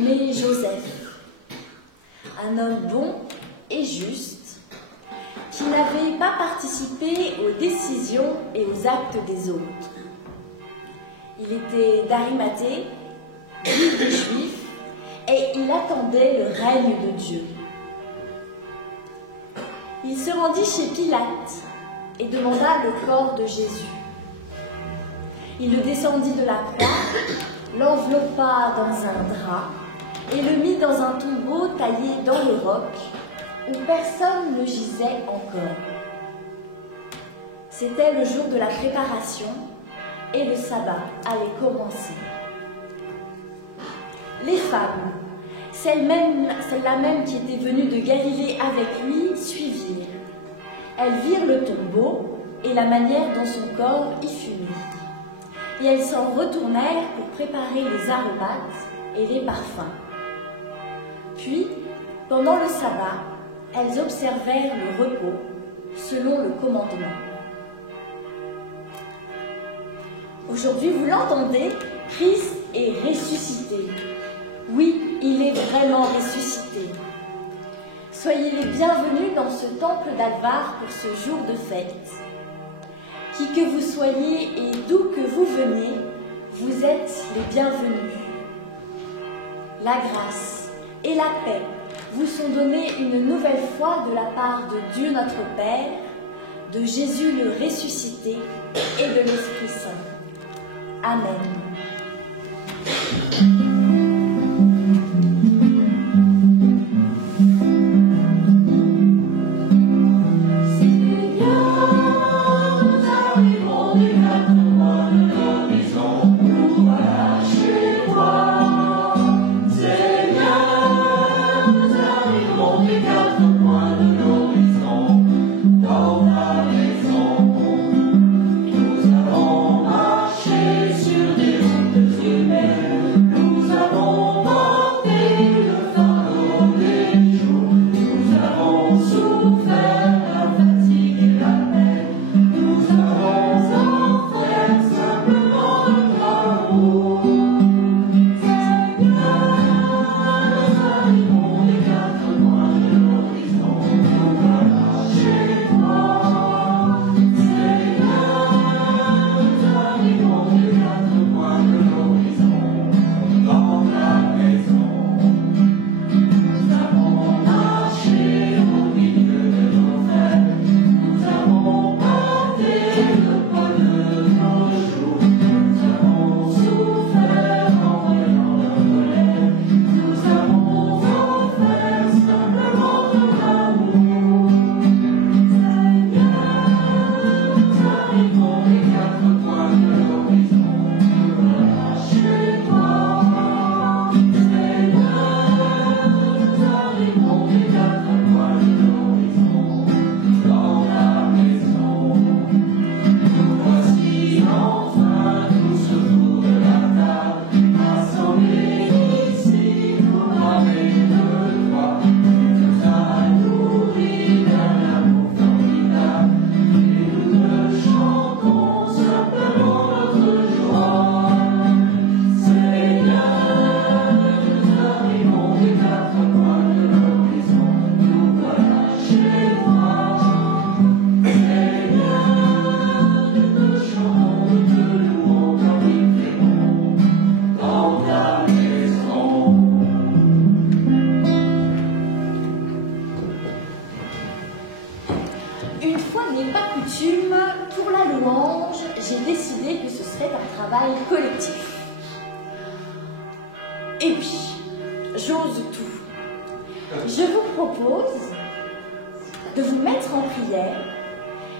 nommé Joseph, un homme bon et juste, qui n'avait pas participé aux décisions et aux actes des autres. Il était d'Arimathée, guide des Juifs, et il attendait le règne de Dieu. Il se rendit chez Pilate et demanda le corps de Jésus. Il le descendit de la croix, l'enveloppa dans un drap et le mit dans un tombeau taillé dans le roc où personne ne gisait encore. C'était le jour de la préparation et le sabbat allait commencer. Les femmes, celles-là même qui étaient venues de Galilée avec lui, suivirent. Elles virent le tombeau et la manière dont son corps y fut mis. Et elles s'en retournèrent pour préparer les aromates et les parfums. Puis, pendant le sabbat, elles observèrent le repos selon le commandement. Aujourd'hui, vous l'entendez, Christ est ressuscité. Oui, il est vraiment ressuscité. Soyez les bienvenus dans ce temple d'Alvar pour ce jour de fête. Qui que vous soyez et d'où que vous veniez, vous êtes les bienvenus. La grâce et la paix vous sont données une nouvelle fois de la part de Dieu notre Père, de Jésus le ressuscité et de l'Esprit Saint. Amen. Et puis, j'ose tout. Je vous propose de vous mettre en prière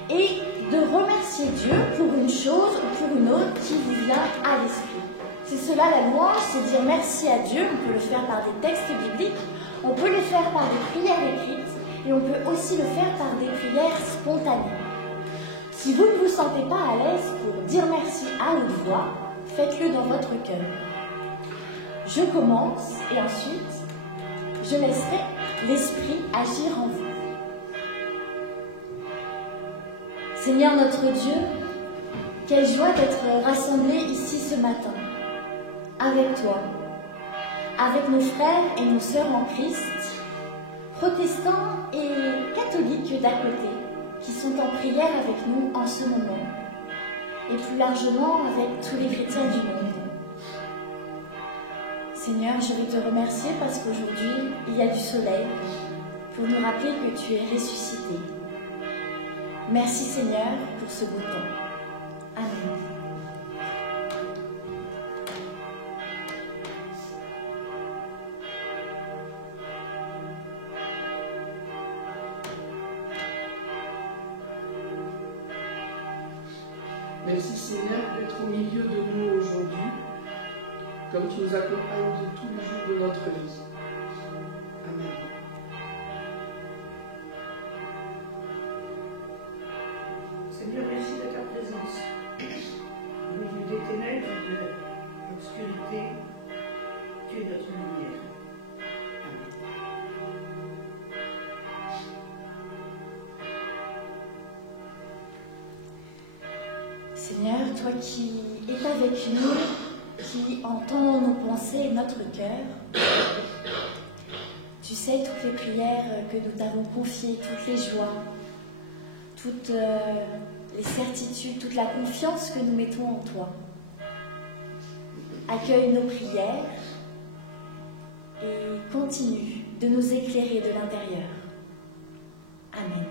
et de remercier Dieu pour une chose ou pour une autre qui vous vient à l'esprit. C'est cela la louange, c'est dire merci à Dieu. On peut le faire par des textes bibliques, on peut le faire par des prières écrites et on peut aussi le faire par des prières spontanées. Si vous ne vous sentez pas à l'aise pour dire merci à haute voix, faites-le dans votre cœur. Je commence et ensuite, je laisserai l'Esprit agir en vous. Seigneur notre Dieu, quelle joie d'être rassemblés ici ce matin, avec toi, avec nos frères et nos sœurs en Christ, protestants et catholiques d'à côté, qui sont en prière avec nous en ce moment, et plus largement avec tous les chrétiens du monde. Seigneur, je vais te remercier parce qu'aujourd'hui, il y a du soleil pour nous rappeler que tu es ressuscité. Merci Seigneur pour ce beau temps. Amen. Merci Seigneur d'être au milieu de nous aujourd'hui, comme tu nous accompagnes de tous les jours de notre vie. Amen. Seigneur, merci de ta présence. Au milieu des ténèbres, de l'obscurité, tu es notre lumière. Seigneur, toi qui es avec nous, qui entends nos pensées et notre cœur, tu sais toutes les prières que nous t'avons confiées, toutes les joies, toutes les certitudes, toute la confiance que nous mettons en toi. Accueille nos prières et continue de nous éclairer de l'intérieur. Amen.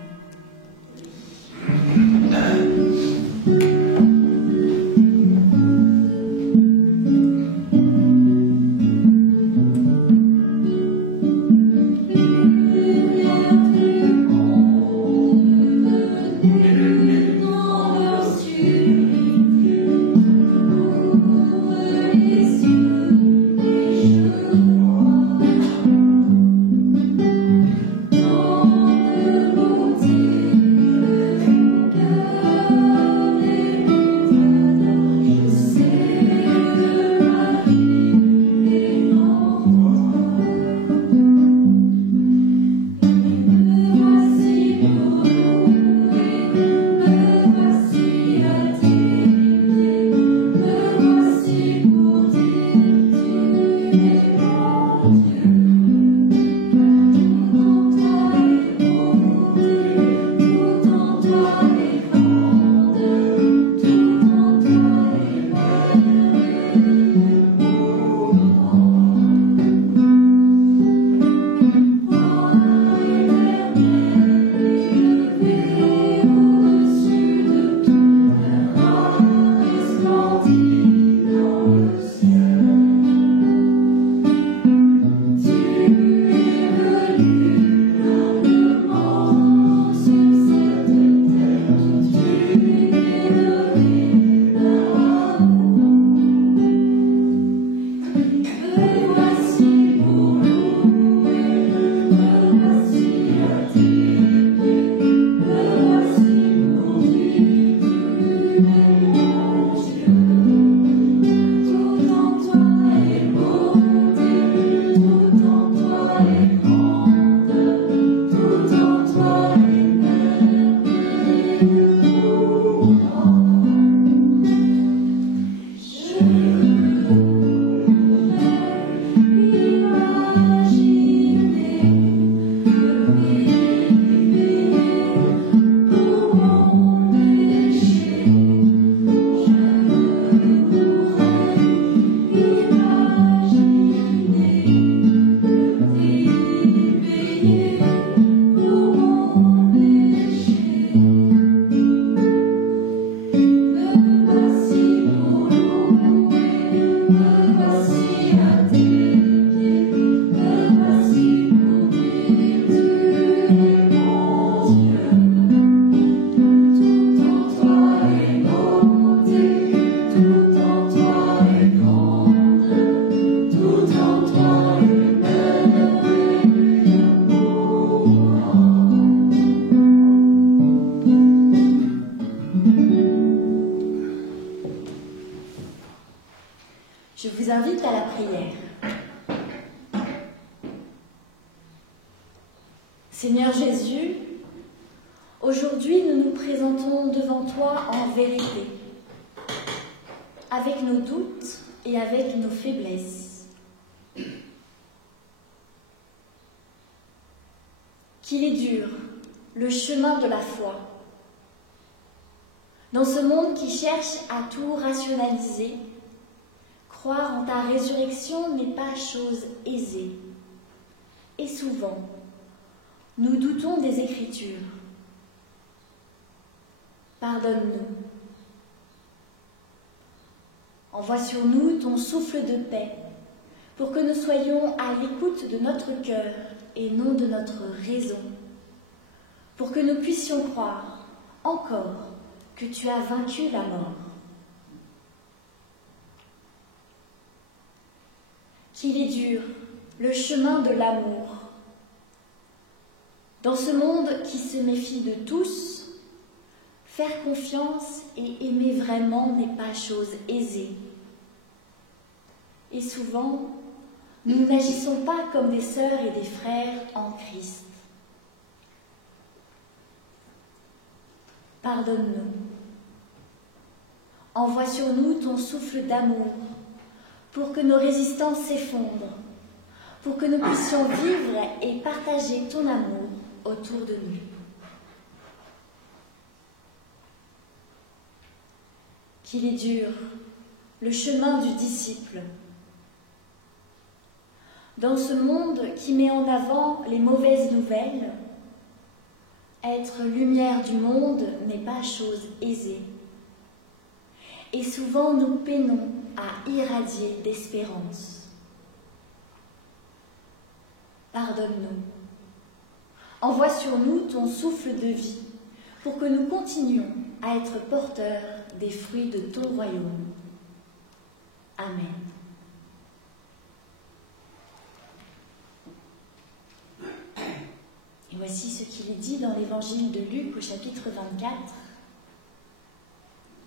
Je vous invite à la prière. Seigneur Jésus, aujourd'hui nous nous présentons devant toi en vérité, avec nos doutes et avec nos faiblesses. qu'il est dur, le chemin de la foi. Dans ce monde qui cherche à tout rationaliser, croire en ta résurrection n'est pas chose aisée. Et souvent, nous doutons des Écritures. Pardonne-nous. Envoie sur nous ton souffle de paix, pour que nous soyons à l'écoute de notre cœur et non de notre raison, pour que nous puissions croire encore que tu as vaincu la mort. Qu'il est dur, le chemin de l'amour. Dans ce monde qui se méfie de tous, faire confiance et aimer vraiment n'est pas chose aisée. Et souvent, nous n'agissons pas comme des sœurs et des frères en Christ. Pardonne-nous. Envoie sur nous ton souffle d'amour pour que nos résistances s'effondrent, pour que nous puissions vivre et partager ton amour autour de nous. Qu'il est dur, le chemin du disciple. Dans ce monde qui met en avant les mauvaises nouvelles, être lumière du monde n'est pas chose aisée. Et souvent nous peinons à irradier d'espérance. Pardonne-nous. Envoie sur nous ton souffle de vie pour que nous continuions à être porteurs des fruits de ton royaume. Amen. Et voici ce qu'il est dit dans l'évangile de Luc au chapitre 24.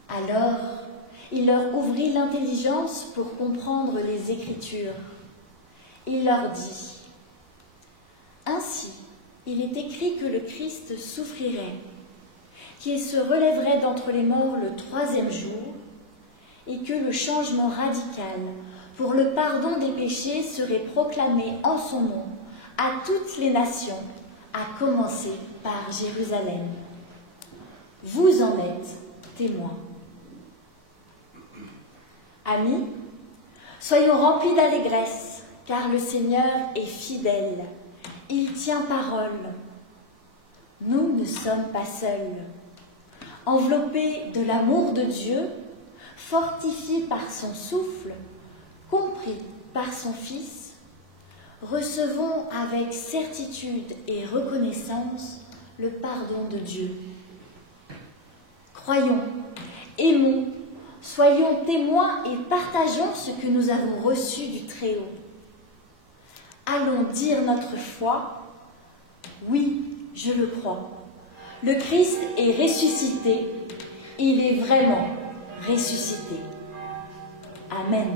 Alors, il leur ouvrit l'intelligence pour comprendre les Écritures. Il leur dit : Ainsi, il est écrit que le Christ souffrirait, qu'il se relèverait d'entre les morts le 3e jour, et que le changement radical pour le pardon des péchés serait proclamé en son nom à toutes les nations, à commencer par Jérusalem. Vous en êtes témoins. Amis, soyons remplis d'allégresse, car le Seigneur est fidèle. Il tient parole. Nous ne sommes pas seuls. Enveloppés de l'amour de Dieu, fortifiés par son souffle, compris par son Fils, recevons avec certitude et reconnaissance le pardon de Dieu. Croyons, aimons, soyons témoins et partageons ce que nous avons reçu du Très-Haut. Allons dire notre foi. Oui, je le crois. Le Christ est ressuscité. Il est vraiment ressuscité. Amen.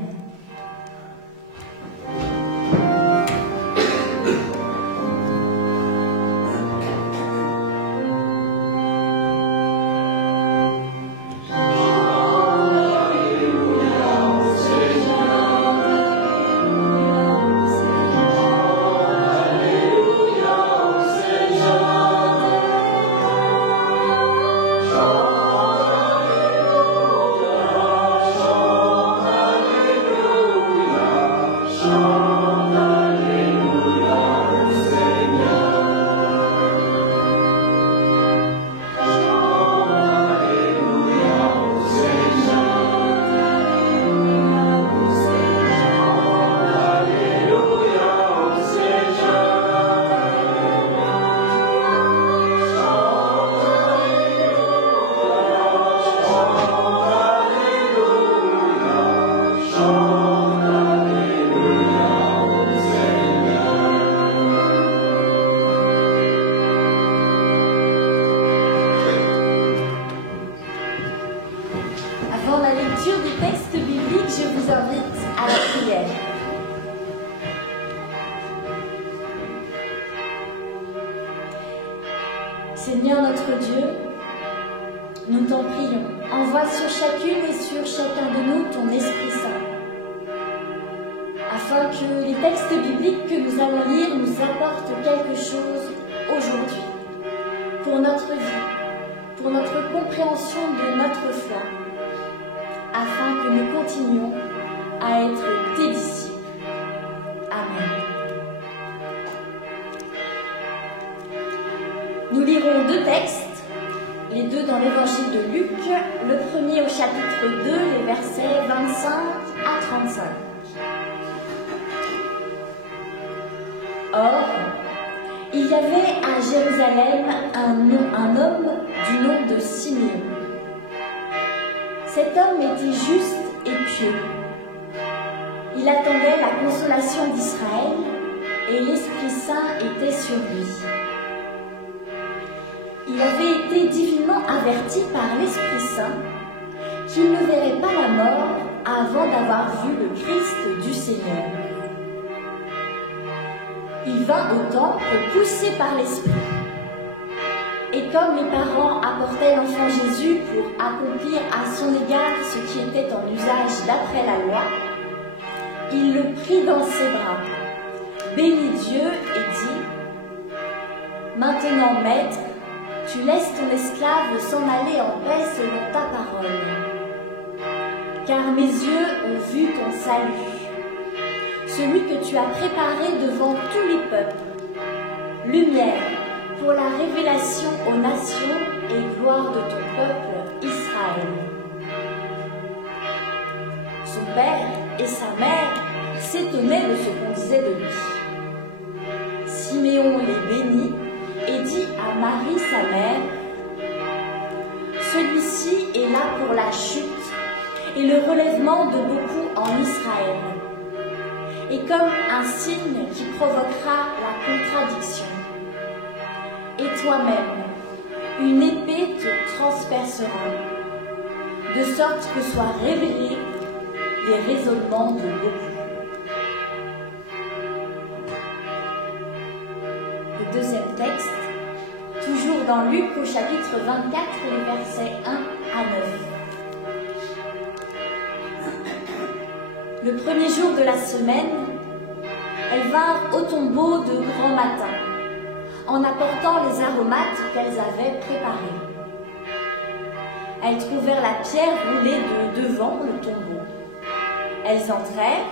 Avant la lecture du texte biblique, je vous invite à la prière. Seigneur notre Dieu, nous t'en prions, envoie sur chacune et sur chacun de nous ton Esprit Saint, afin que les textes bibliques que nous allons lire nous apportent quelque chose aujourd'hui compréhension de notre foi, afin que nous continuions à être tes disciples. Amen. Nous lirons deux textes, les deux dans l'évangile de Luc, le premier au chapitre 2, les versets 25 à 35. Or, il y avait à Jérusalem un homme du nom de Siméon. Cet homme était juste et pieux. Il attendait la consolation d'Israël et l'Esprit Saint était sur lui. Il avait été divinement averti par l'Esprit Saint qu'il ne verrait pas la mort avant d'avoir vu le Christ du Seigneur. Il vint au temple poussé par l'Esprit. Et comme les parents apportaient l'enfant Jésus pour accomplir à son égard ce qui était en usage d'après la loi, il le prit dans ses bras, bénit Dieu et dit : « Maintenant, Maître, tu laisses ton esclave s'en aller en paix selon ta parole. Car mes yeux ont vu ton salut, celui que tu as préparé devant tous les peuples, lumière pour la révélation aux nations et gloire de ton peuple Israël. » Son père et sa mère s'étonnaient de ce qu'on disait de lui. Siméon les bénit et dit à Marie sa mère : « Celui-ci est là pour la chute et le relèvement de beaucoup en Israël, et comme un signe qui provoquera la contradiction. Et toi-même, une épée te transpercera, de sorte que soient révélés les raisonnements de beaucoup. » Le deuxième texte, toujours dans Luc au chapitre 24, les versets 1 à 9. Le premier jour de la semaine, elles vinrent au tombeau de grand matin, en apportant les aromates qu'elles avaient préparés. Elles trouvèrent la pierre roulée de devant le tombeau. Elles entrèrent,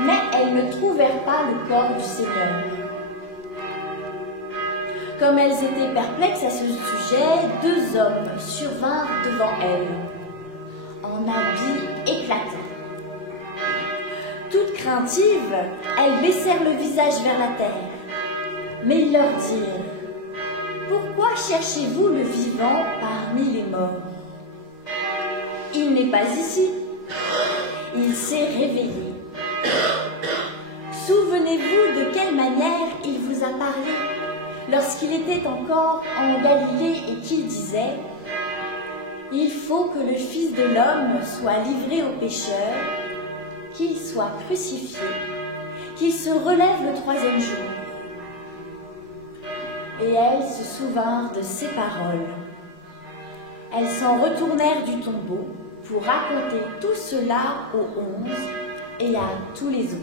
mais elles ne trouvèrent pas le corps du Seigneur. Comme elles étaient perplexes à ce sujet, deux hommes survinrent devant elles, en habits éclatants. Toutes craintives, elles baissèrent le visage vers la terre. Mais ils leur dirent : « Pourquoi cherchez-vous le vivant parmi les morts ? Il n'est pas ici. Il s'est réveillé. Souvenez-vous de quelle manière il vous a parlé lorsqu'il était encore en Galilée et qu'il disait : « Il faut que le Fils de l'homme soit livré aux pécheurs, qu'il soit crucifié, qu'il se relève le troisième jour. » Et elles se souvinrent de ces paroles. Elles s'en retournèrent du tombeau pour raconter tout cela aux 11 et à tous les autres.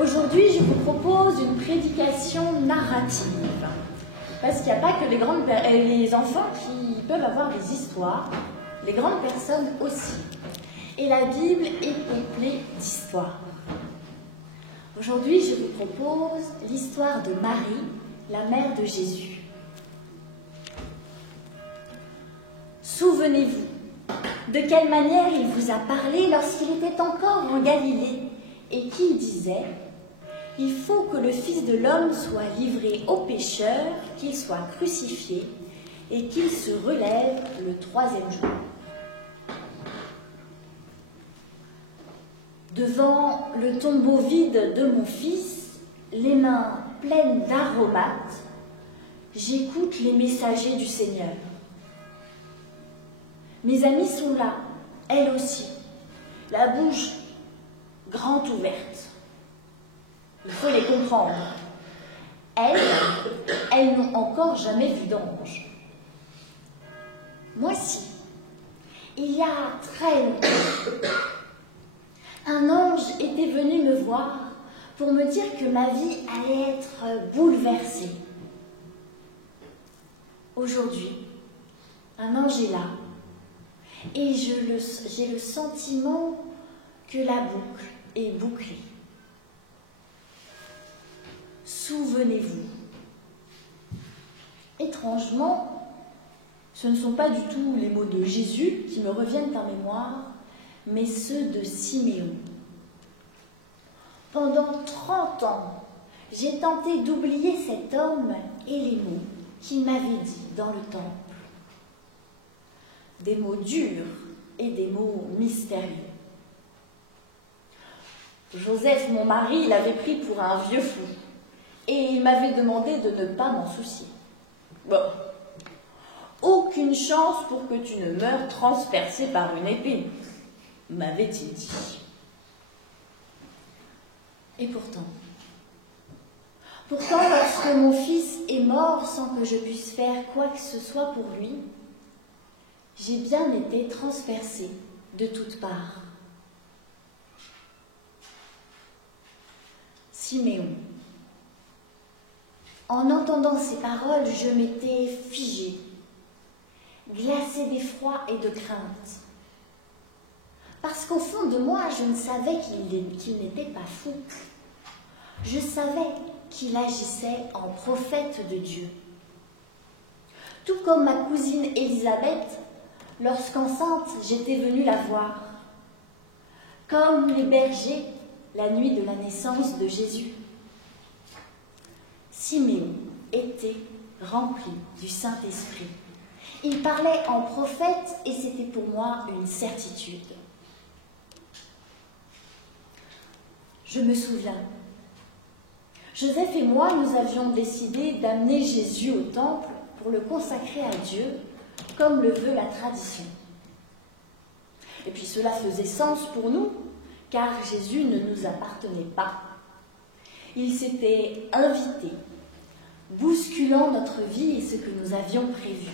Aujourd'hui, je vous propose une prédication narrative. Parce qu'il n'y a pas que les enfants qui peuvent avoir des histoires, les grandes personnes aussi. Et la Bible est peuplée d'histoires. Aujourd'hui, je vous propose l'histoire de Marie, la mère de Jésus. Souvenez-vous de quelle manière il vous a parlé lorsqu'il était encore en Galilée et qu'il disait : « Il faut que le Fils de l'homme soit livré aux pécheurs, qu'il soit crucifié et qu'il se relève le troisième jour. » Devant le tombeau vide de mon fils, les mains pleines d'aromates, j'écoute les messagers du Seigneur. Mes amies sont là, elles aussi, la bouche grande ouverte. Il faut les comprendre. Elles n'ont encore jamais vu d'ange. Moi si, il y a très longtemps, un ange était venu me voir pour me dire que ma vie allait être bouleversée. Aujourd'hui, un ange est là et j'ai le sentiment que la boucle est bouclée. Souvenez-vous. Étrangement, ce ne sont pas du tout les mots de Jésus qui me reviennent en mémoire, mais ceux de Siméon. Pendant 30 ans, j'ai tenté d'oublier cet homme et les mots qu'il m'avait dit dans le temple. Des mots durs et des mots mystérieux. Joseph, mon mari, l'avait pris pour un vieux fou et il m'avait demandé de ne pas m'en soucier. Bon, aucune chance pour que tu ne meures transpercé par une épée, m'avait-il dit. Et pourtant, lorsque mon fils est mort sans que je puisse faire quoi que ce soit pour lui, j'ai bien été transpercée de toutes parts. Siméon. En entendant ces paroles, je m'étais figée, glacée d'effroi et de crainte. Parce qu'au fond de moi, je ne savais qu'il n'était pas fou. Je savais qu'il agissait en prophète de Dieu. Tout comme ma cousine Élisabeth, lorsqu'enceinte, j'étais venue la voir. Comme les bergers, la nuit de la naissance de Jésus. Siméon était rempli du Saint-Esprit. Il parlait en prophète et c'était pour moi une certitude. Je me souviens, Joseph et moi, nous avions décidé d'amener Jésus au temple pour le consacrer à Dieu, comme le veut la tradition. Et puis cela faisait sens pour nous, car Jésus ne nous appartenait pas. Il s'était invité, bousculant notre vie et ce que nous avions prévu.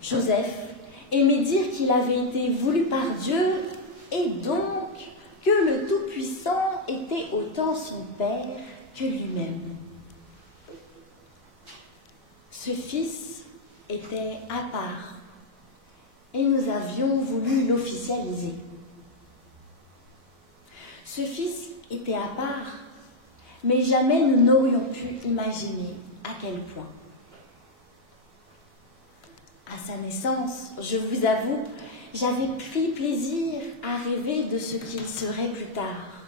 Joseph aimait dire qu'il avait été voulu par Dieu et donc que le Tout-Puissant était autant son Père que lui-même. Ce fils était à part et nous avions voulu l'officialiser. Ce fils était à part, mais jamais nous n'aurions pu imaginer à quel point. À sa naissance, je vous avoue, j'avais pris plaisir à rêver de ce qu'il serait plus tard.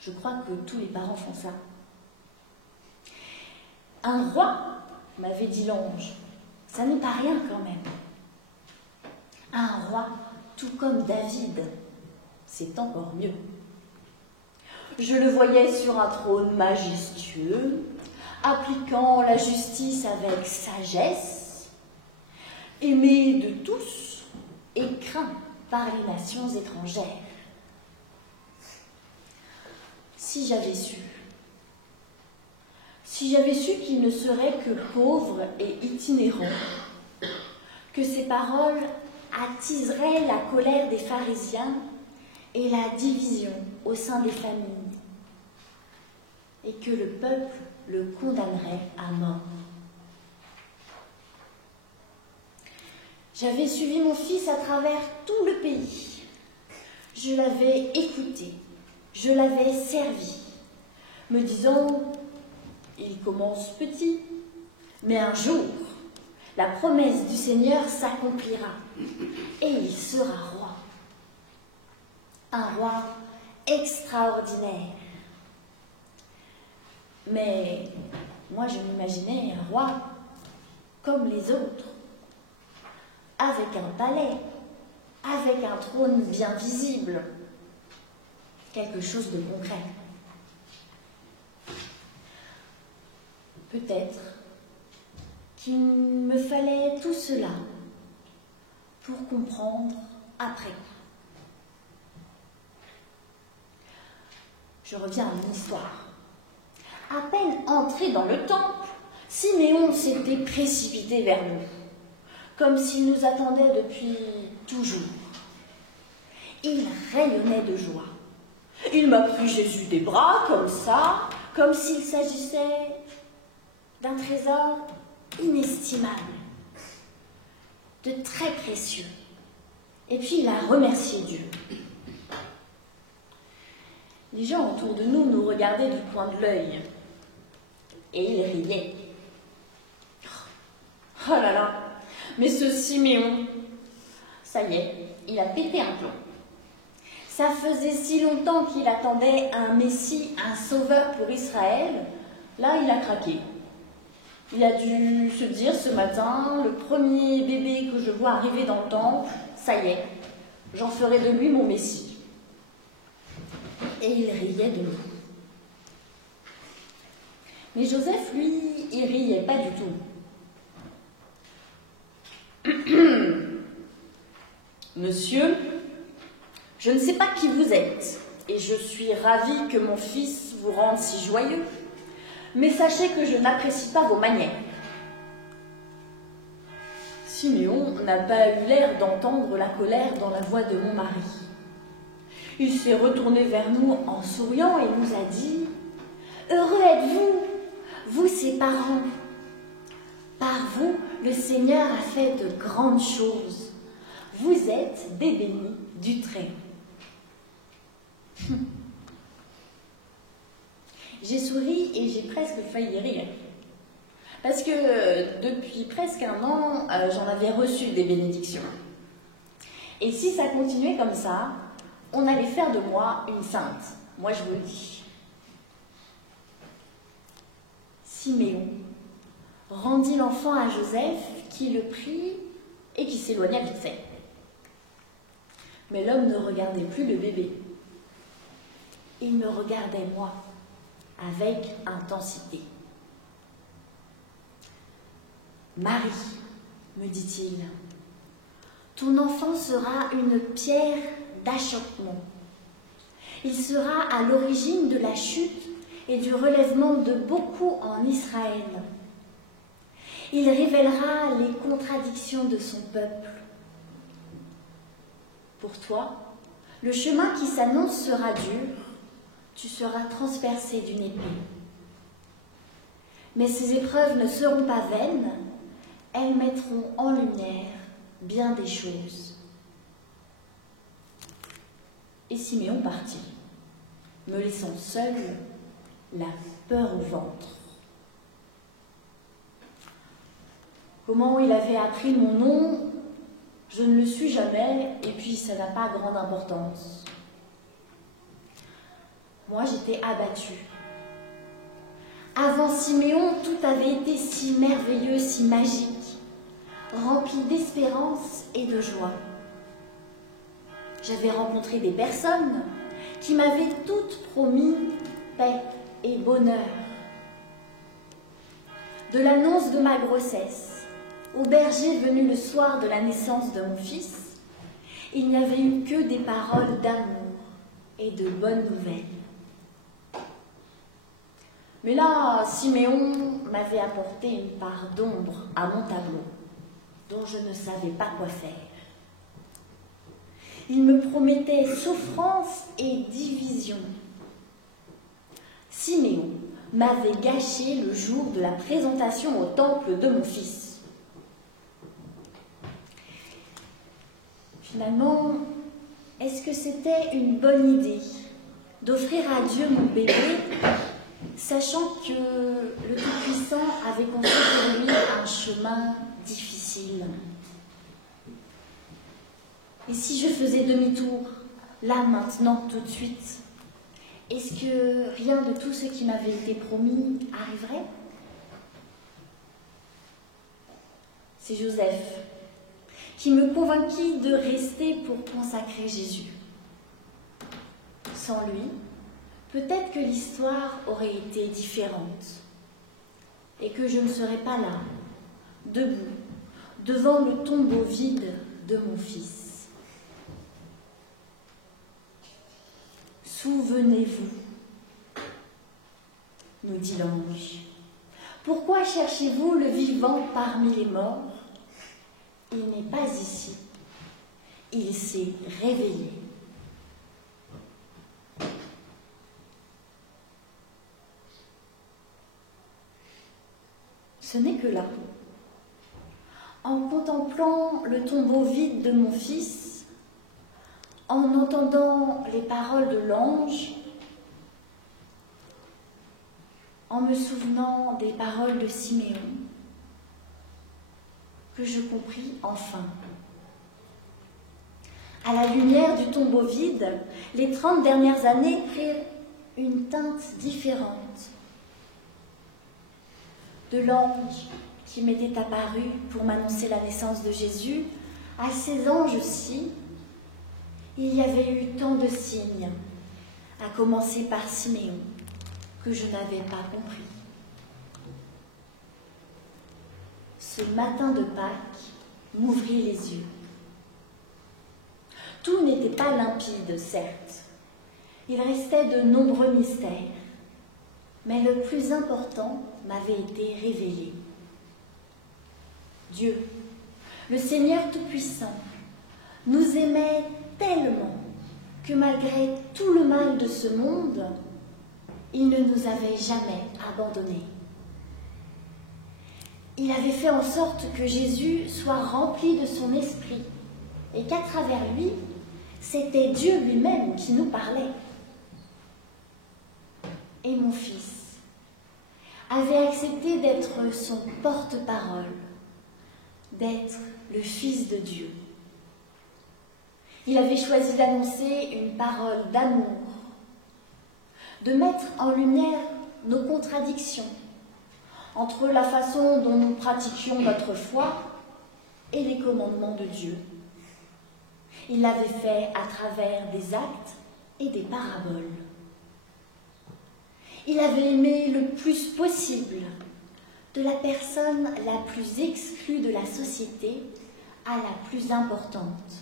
Je crois que tous les parents font ça. Un roi, m'avait dit l'ange, ça n'est pas rien quand même. Un roi, tout comme David, c'est encore mieux. Je le voyais sur un trône majestueux, appliquant la justice avec sagesse, aimé de tous et craint par les nations étrangères. Si j'avais su qu'il ne serait que pauvre et itinérant, que ses paroles attiseraient la colère des pharisiens et la division au sein des familles, et que le peuple le condamnerait à mort. J'avais suivi mon fils à travers tout le pays. Je l'avais écouté, je l'avais servi, me disant « Il commence petit, mais un jour, la promesse du Seigneur s'accomplira et il sera roi. » Un roi extraordinaire. Mais moi, je m'imaginais un roi comme les autres, avec un palais, avec un trône bien visible, quelque chose de concret. Peut-être qu'il me fallait tout cela pour comprendre après. Je reviens à mon histoire. À peine entré dans le temple, Siméon s'était précipité vers nous, comme s'il nous attendait depuis toujours. Il rayonnait de joie. Il m'a pris Jésus des bras, comme ça, comme s'il s'agissait d'un trésor inestimable, de très précieux. Et puis il a remercié Dieu. Les gens autour de nous regardaient du coin de l'œil. Et ils riaient. Oh là là, mais ce Siméon, ça y est, il a pété un plomb. Ça faisait si longtemps qu'il attendait un Messie, un sauveur pour Israël. Là, il a craqué. Il a dû se dire ce matin, le premier bébé que je vois arriver dans le temple, ça y est, j'en ferai de lui mon Messie. Et il riait de nous. Mais Joseph, lui, il riait pas du tout. Monsieur, je ne sais pas qui vous êtes, et je suis ravie que mon fils vous rende si joyeux, mais sachez que je n'apprécie pas vos manières. Siméon n'a pas eu l'air d'entendre la colère dans la voix de mon mari. Il s'est retourné vers nous en souriant et nous a dit « Heureux êtes-vous, vous ses parents. Par vous, le Seigneur a fait de grandes choses. Vous êtes des bénis du Très-Haut. » J'ai souri et j'ai presque failli rire. Parce que depuis presque un an, j'en avais reçu des bénédictions. Et si ça continuait comme ça, on allait faire de moi une sainte. Moi, je vous le dis. Siméon rendit l'enfant à Joseph, qui le prit et qui s'éloigna vite fait. Mais l'homme ne regardait plus le bébé. Il me regardait, moi, avec intensité. « Marie, me dit-il, ton enfant sera une pierre d'achoppement. Il sera à l'origine de la chute et du relèvement de beaucoup en Israël. Il révélera les contradictions de son peuple. Pour toi, le chemin qui s'annonce sera dur, tu seras transpercé d'une épée. Mais ces épreuves ne seront pas vaines, elles mettront en lumière bien des choses. » Et Siméon partit, me laissant seule, la peur au ventre. Comment il avait appris mon nom, je ne le suis jamais, et puis ça n'a pas grande importance. Moi, j'étais abattue. Avant Siméon, tout avait été si merveilleux, si magique, rempli d'espérance et de joie. J'avais rencontré des personnes qui m'avaient toutes promis paix et bonheur. De l'annonce de ma grossesse au berger venu le soir de la naissance de mon fils, il n'y avait eu que des paroles d'amour et de bonnes nouvelles. Mais là, Siméon m'avait apporté une part d'ombre à mon tableau, dont je ne savais pas quoi faire. Il me promettait souffrance et division. Siméon m'avait gâché le jour de la présentation au temple de mon fils. Finalement, est-ce que c'était une bonne idée d'offrir à Dieu mon bébé, sachant que le Tout-Puissant avait conçu pour lui un chemin difficile? Et si je faisais demi-tour, là, maintenant, tout de suite, est-ce que rien de tout ce qui m'avait été promis arriverait? C'est Joseph qui me convainquit de rester pour consacrer Jésus. Sans lui, peut-être que l'histoire aurait été différente et que je ne serais pas là, debout, devant le tombeau vide de mon fils. Souvenez-vous, nous dit l'ange, pourquoi cherchez-vous le vivant parmi les morts? Il n'est pas ici, il s'est réveillé. Ce n'est que là, en contemplant le tombeau vide de mon fils, en entendant les paroles de l'ange, en me souvenant des paroles de Siméon, que je compris enfin. À la lumière du tombeau vide, les 30 dernières années prirent une teinte différente. De l'ange qui m'était apparu pour m'annoncer la naissance de Jésus, à ces anges-ci, il y avait eu tant de signes, à commencer par Siméon, que je n'avais pas compris. Ce matin de Pâques m'ouvrit les yeux. Tout n'était pas limpide, certes. Il restait de nombreux mystères, mais le plus important m'avait été révélé. Dieu, le Seigneur Tout-Puissant, nous aimait tellement que malgré tout le mal de ce monde, il ne nous avait jamais abandonnés. Il avait fait en sorte que Jésus soit rempli de son esprit et qu'à travers lui, c'était Dieu lui-même qui nous parlait. Et mon fils avait accepté d'être son porte-parole, d'être le Fils de Dieu. Il avait choisi d'annoncer une parole d'amour, de mettre en lumière nos contradictions entre la façon dont nous pratiquions notre foi et les commandements de Dieu. Il l'avait fait à travers des actes et des paraboles. Il avait aimé le plus possible, de la personne la plus exclue de la société à la plus importante.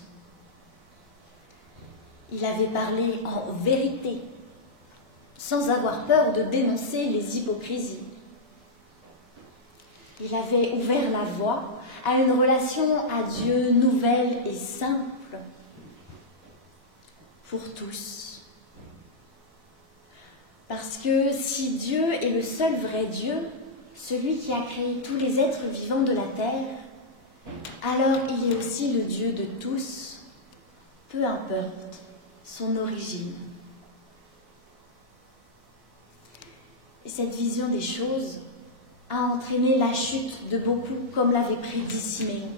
Il avait parlé en vérité, sans avoir peur de dénoncer les hypocrisies. Il avait ouvert la voie à une relation à Dieu nouvelle et simple pour tous. Parce que si Dieu est le seul vrai Dieu, celui qui a créé tous les êtres vivants de la terre, alors il est aussi le Dieu de tous, peu importe son origine. Et cette vision des choses a entraîné la chute de beaucoup, comme l'avait prédit Siméon.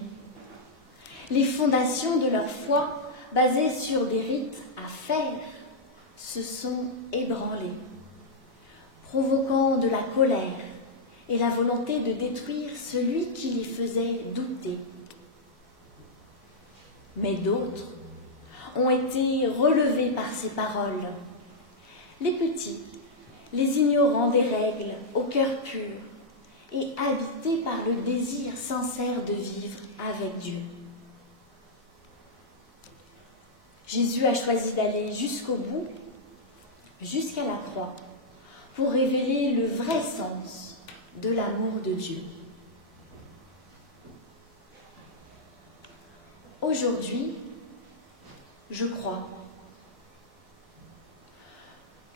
Les fondations de leur foi, basées sur des rites à faire, se sont ébranlées, provoquant de la colère et la volonté de détruire celui qui les faisait douter. Mais d'autres ont été relevés par ces paroles. Les petits, les ignorants des règles, au cœur pur, et habités par le désir sincère de vivre avec Dieu. Jésus a choisi d'aller jusqu'au bout, jusqu'à la croix, pour révéler le vrai sens de l'amour de Dieu. Aujourd'hui, je crois.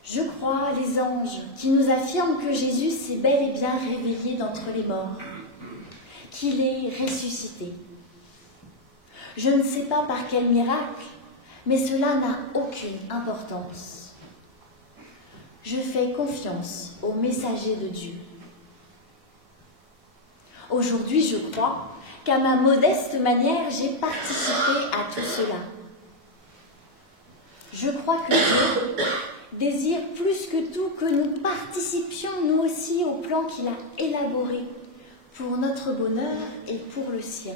Je crois les anges qui nous affirment que Jésus s'est bel et bien réveillé d'entre les morts, qu'il est ressuscité. Je ne sais pas par quel miracle, mais cela n'a aucune importance. Je fais confiance aux messagers de Dieu. Aujourd'hui, je crois qu'à ma modeste manière, j'ai participé à tout cela. Je crois que Dieu désire plus que tout que nous participions nous aussi au plan qu'il a élaboré pour notre bonheur et pour le sien.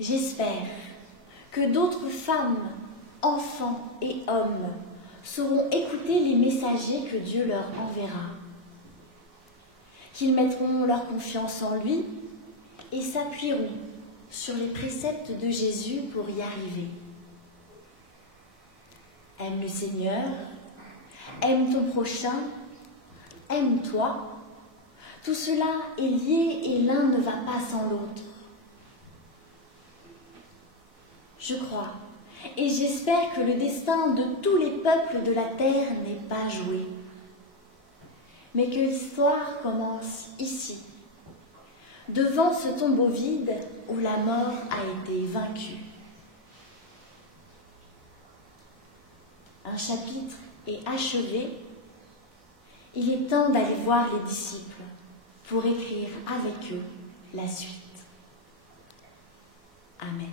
J'espère que d'autres femmes, enfants et hommes sauront écouter les messagers que Dieu leur enverra, qu'ils mettront leur confiance en lui et s'appuieront sur les préceptes de Jésus pour y arriver. Aime le Seigneur, aime ton prochain, aime-toi. Tout cela est lié et l'un ne va pas sans l'autre. Je crois et j'espère que le destin de tous les peuples de la terre n'est pas joué, mais que l'histoire commence ici, devant ce tombeau vide où la mort a été vaincue. Un chapitre est achevé, il est temps d'aller voir les disciples pour écrire avec eux la suite. Amen.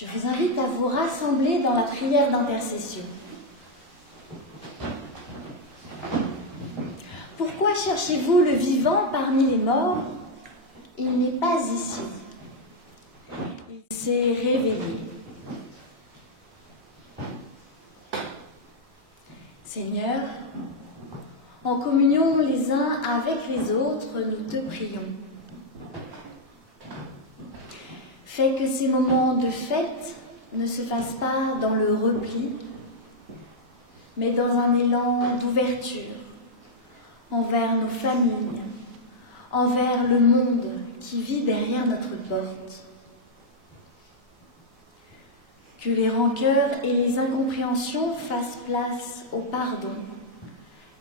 Je vous invite à vous rassembler dans la prière d'intercession. Pourquoi cherchez-vous le vivant parmi les morts? Il n'est pas ici. Il s'est réveillé. Seigneur, en communion les uns avec les autres, nous te prions. Fais que ces moments de fête ne se fassent pas dans le repli, mais dans un élan d'ouverture envers nos familles, envers le monde qui vit derrière notre porte. Que les rancœurs et les incompréhensions fassent place au pardon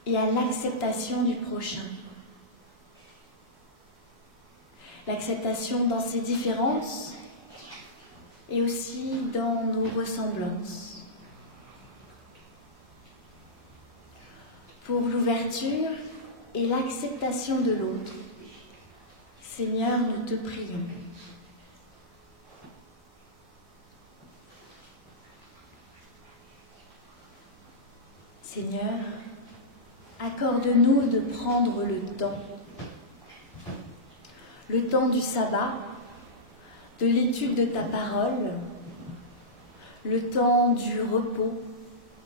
et à l'acceptation du prochain. L'acceptation dans ses différences et aussi dans nos ressemblances. Pour l'ouverture et l'acceptation de l'autre, Seigneur, nous te prions. Seigneur, accorde-nous de prendre le temps du sabbat, de l'étude de ta parole, le temps du repos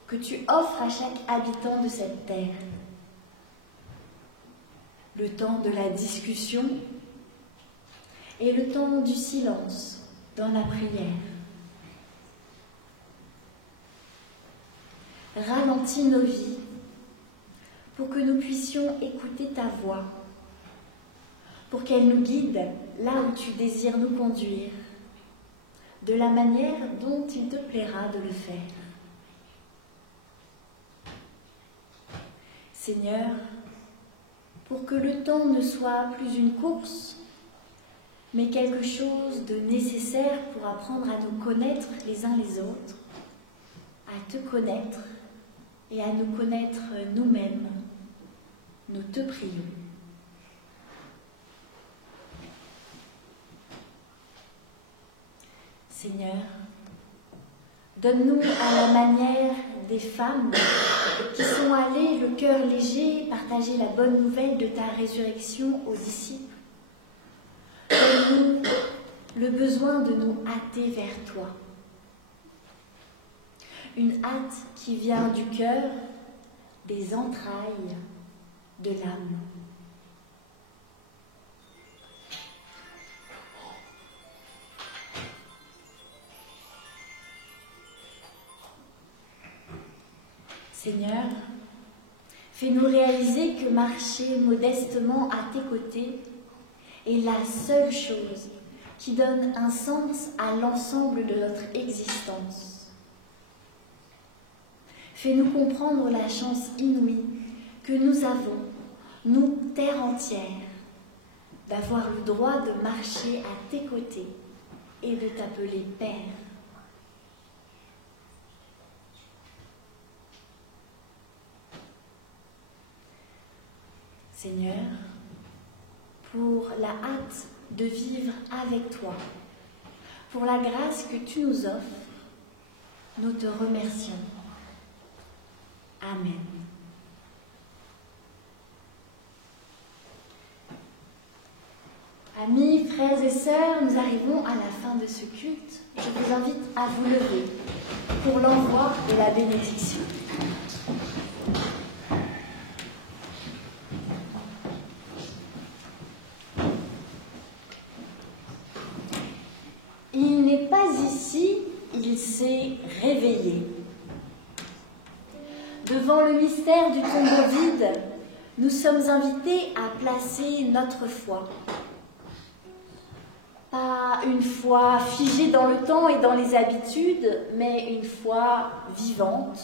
que tu offres à chaque habitant de cette terre, le temps de la discussion et le temps du silence dans la prière. Ralentis nos vies pour que nous puissions écouter ta voix, pour qu'elle nous guide là où tu désires nous conduire, de la manière dont il te plaira de le faire. Seigneur, pour que le temps ne soit plus une course, mais quelque chose de nécessaire pour apprendre à nous connaître les uns les autres, à te connaître et à nous connaître nous-mêmes, nous te prions. Seigneur, donne-nous à la manière des femmes qui sont allées le cœur léger partager la bonne nouvelle de ta résurrection aux disciples. Donne-nous le besoin de nous hâter vers toi. Une hâte qui vient du cœur, des entrailles, de l'âme. Seigneur, fais-nous réaliser que marcher modestement à tes côtés est la seule chose qui donne un sens à l'ensemble de notre existence. Fais-nous comprendre la chance inouïe que nous avons, nous, terre entière, d'avoir le droit de marcher à tes côtés et de t'appeler Père. Seigneur, pour la hâte de vivre avec toi, pour la grâce que tu nous offres, nous te remercions. Amen. Amis, frères et sœurs, nous arrivons à la fin de ce culte. Je vous invite à vous lever pour l'envoi de la bénédiction. Il n'est pas ici, il s'est réveillé. Devant le mystère du tombeau vide, nous sommes invités à placer notre foi. Pas une foi figée dans le temps et dans les habitudes, mais une foi vivante,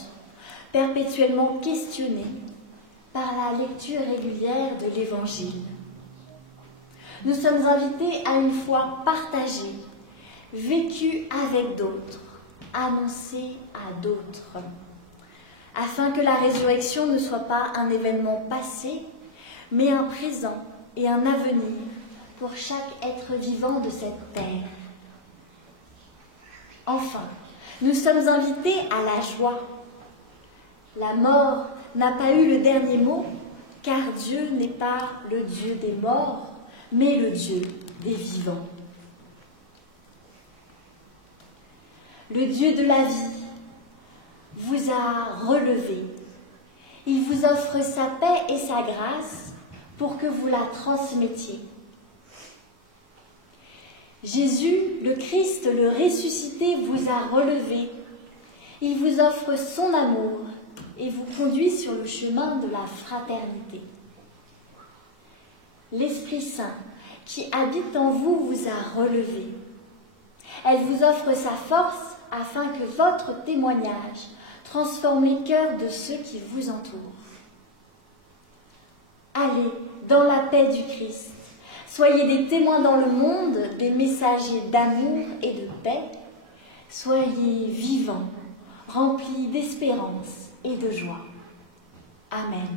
perpétuellement questionnée par la lecture régulière de l'Évangile. Nous sommes invités à une foi partagée, vécue avec d'autres, annoncée à d'autres, afin que la résurrection ne soit pas un événement passé, mais un présent et un avenir pour chaque être vivant de cette terre. Enfin, nous sommes invités à la joie. La mort n'a pas eu le dernier mot, car Dieu n'est pas le Dieu des morts, mais le Dieu des vivants. Le Dieu de la vie vous a relevé. Il vous offre sa paix et sa grâce pour que vous la transmettiez. Jésus, le Christ, le ressuscité, vous a relevé. Il vous offre son amour et vous conduit sur le chemin de la fraternité. L'Esprit Saint qui habite en vous vous a relevé. Elle vous offre sa force afin que votre témoignage transforme les cœurs de ceux qui vous entourent. Allez dans la paix du Christ. Soyez des témoins dans le monde, des messagers d'amour et de paix. Soyez vivants, remplis d'espérance et de joie. Amen.